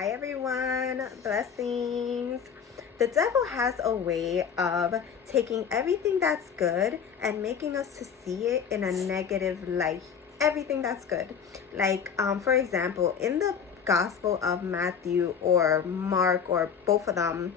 Hi everyone, blessings. The devil has a way of taking everything that's good and making us to see it in a negative light. Everything that's good. Like, for example, in the Gospel of Matthew or Mark or both of them,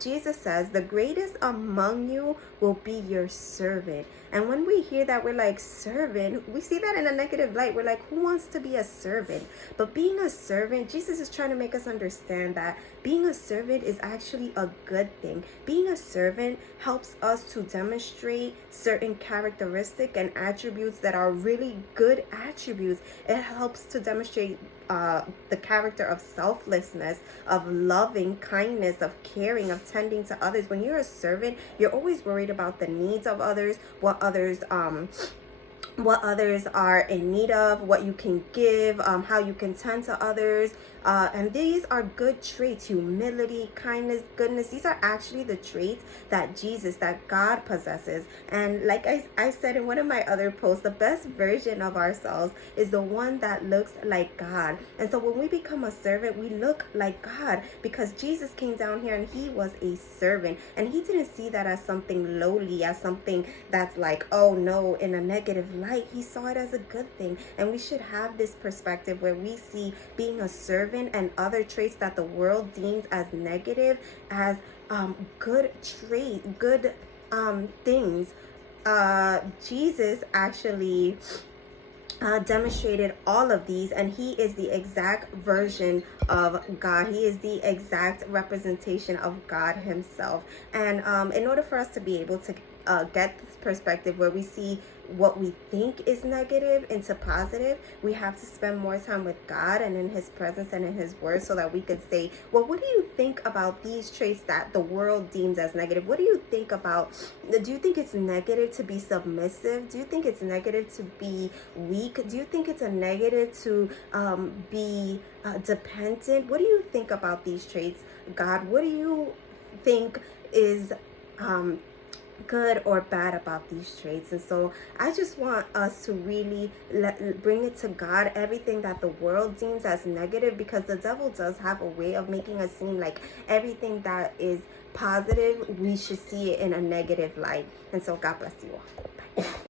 Jesus says, the greatest among you will be your servant. And when we hear that, we're like, servant, we see that in a negative light. We're like, who wants to be a servant? But being a servant, Jesus is trying to make us understand that being a servant is actually a good thing. Being a servant helps us to demonstrate certain characteristics and attributes that are really good attributes. It helps to demonstrate the character of selflessness, of loving kindness, of caring, of tending to others. When you're a servant, you're always worried about the needs of others, what others are in need of, what you can give, how you can tend to others. And these are good traits: humility, kindness, goodness. These are actually the traits that God possesses. And like I said in one of my other posts, the best version of ourselves is the one that looks like God. And so when we become a servant, we look like God, because Jesus came down here and he was a servant. And he didn't see that as something lowly, as something that's like, oh no, in a negative light. He saw it as a good thing. And we should have this perspective where we see being a servant and other traits that the world deems as negative as good things. Jesus actually demonstrated all of these, and he is the exact version of God. He is the exact representation of God himself. And in order for us to be able to get this perspective where we see what we think is negative into positive, we have to spend more time with God and in his presence and in his word, so that we could say, well, what do you think about these traits that the world deems as negative? What do you think about, do you think it's negative to be submissive? Do you think it's negative to be weak? Do you think it's a negative to be dependent? What do you think about these traits, God? What do you think is good or bad about these traits? And so I just want us to really bring it to God, everything that the world deems as negative, because the devil does have a way of making us seem like everything that is positive, we should see it in a negative light. And so God bless you all. Bye.